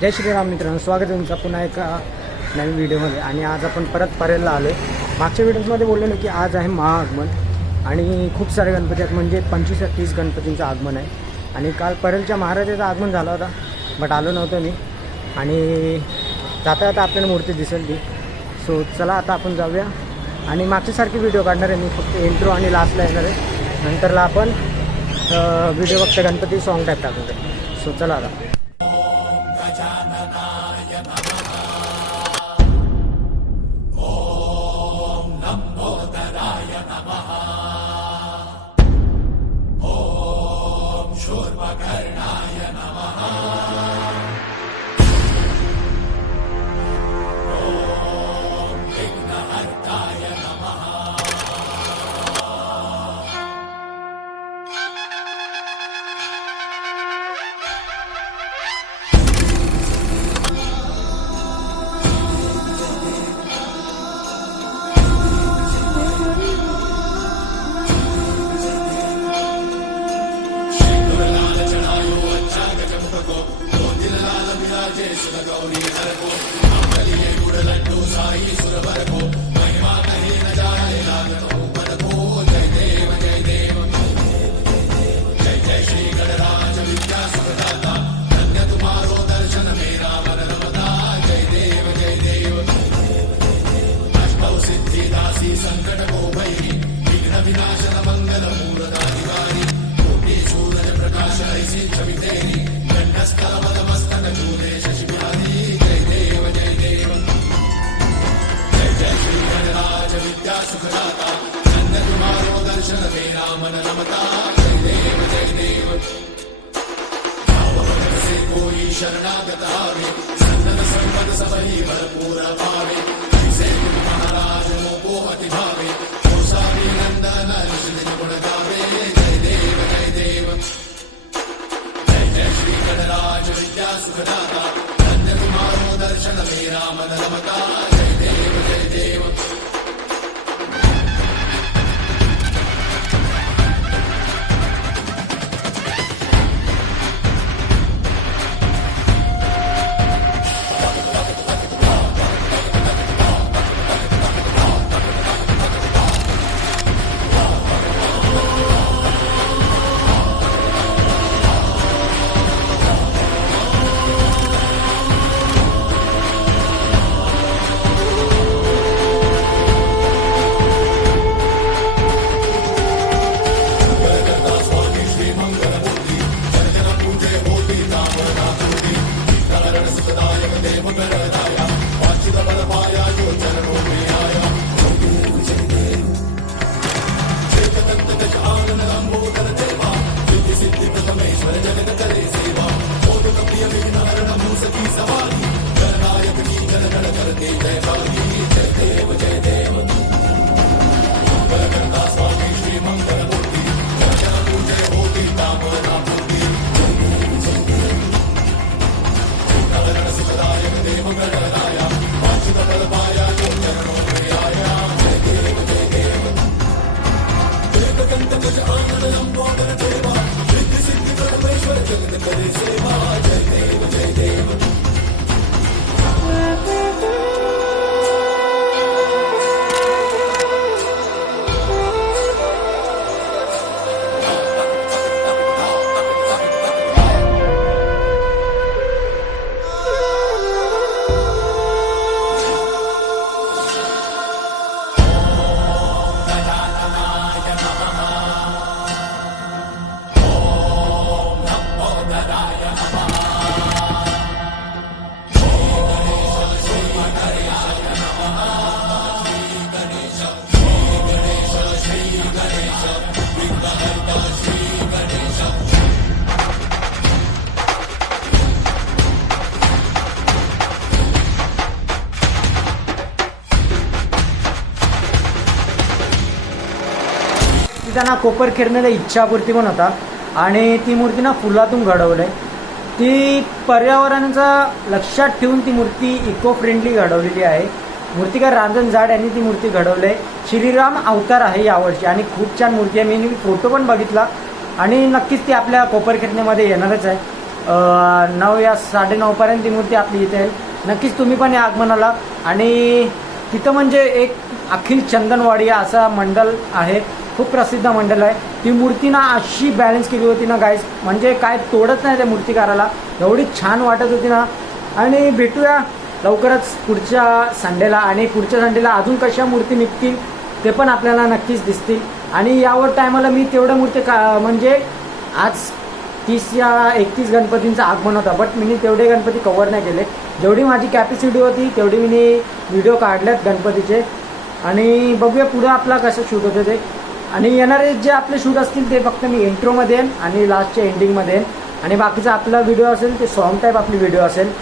जय श्रीराम मित्रांनो, स्वागत आहे तुमचं पुन्हा एका नवीन व्हिडिओमध्ये. आणि आज आपण परत परेलला आलो आहे. मागच्या व्हिडिओमध्ये बोललेलो की आज आहे महाआगमन आणि खूप सारे गणपती आहेत, म्हणजे 25 ते 30 गणपतींचं आगमन आहे. आणि काल परेलच्या महाराजाचं आगमन झालं होता, बट आलो नव्हतो मी. आणि जाता जाता आपल्याला मूर्ती दिसेल ती. सो चला आता आपण जाऊया. आणि मागच्यासारखी व्हिडिओ काढणार आहे मी, फक्त इंट्रो आणि लास्टला येणार आहे. नंतरला आपण व्हिडिओ फक्त गणपती सॉन्ग टाईप टाकून दे. सो चला आता. शरणागत आवे संतन संपद सबही भरपूर पावे ऐसे महाराज मोको अति भावे गोसावी नंदन निश्चित गुण गावे. जय देव जय देव जय जय श्री गणराज विद्या सुखदाता धन्य तुम्हारो दर्शन मेरा मन रमता. जय देव जय देव. त्यांना कोपर खेळण्याचा इच्छापूर्ती पण होता. आणि ती मूर्ती ना फुलातून घडवली आहे. ती पर्यावरणाचा लक्षात ठेवून ती मूर्ती इको फ्रेंडली घडवलेली आहे. मूर्तिकार रांजण जाड यांनी ती मूर्ती घडवली आहे. श्रीराम अवतार आहे यावर्षी आणि खूप छान मूर्ती आहे. मी फोटो पण बघितला आणि नक्कीच ती आपल्या कोपर खेळण्यामध्ये येणारच आहे. 9 या 9:30पर्यंत ती मूर्ती आपली इथे येईल. नक्कीच तुम्ही पण या आगमनाला. आणि तिथं म्हणजे एक अखिल चंदनवाडी असा मंडळ आहे, खूप प्रसिद्ध मंडळ आहे. ती मूर्ती ना अशी बॅलन्स केली होती ना गाईज, म्हणजे काय तोडत नाही त्या मूर्तिकाराला, एवढी छान वाटत होती ना. आणि भेटूया लवकरच पुढच्या संडेला. आणि पुढच्या संडेला अजून कशा मूर्ती निघतील ते पण आपल्याला नक्कीच दिसतील. आणि यावर टायमाला मी तेवढ्या मूर्ती म्हणजे आज 30 या 31 गणपतींचं आगमन होता, बट मी तेवढे गणपती कव्हर नाही केले. जेवढी माझी कॅपॅसिटी होती तेवढी मी व्हिडिओ काढल्यात गणपतीचे. आणि बघूया पुढं आपला कसं शूट होतं ते. आणि येणारे जे आपले शूट असतील ते फक्त मी इंट्रोमध्ये येईन आणि लास्टच्या एंडिंगमध्ये येईन. आणि बाकीचा आपला व्हिडिओ असेल ते सॉन्ग टाईप आपली व्हिडिओ असेल.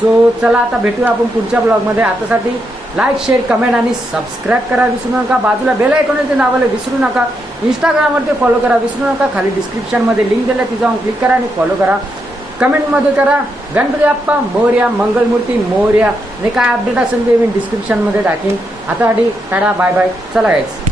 सो चला आता भेटूया आपण पुढच्या ब्लॉगमध्ये. आतासाठी लाईक, शेअर, कमेंट आणि सबस्क्राईब करा विसरू नका. बाजूला बेल आयकॉन ते दाबायला विसरू नका. इंस्टाग्रामवरती फॉलो करा विसरू नका. खाली डिस्क्रिप्शनमध्ये लिंक दिलं ती जाऊन क्लिक करा आणि फॉलो करा. कमेंटमध्ये करा गणपती बाप्पा मोरया, मंगलमूर्ती मोरया. आणि काय अपडेट असेल ते मी डिस्क्रिप्शनमध्ये टाकीन. आता टाटा, बाय बाय. चला गाईज.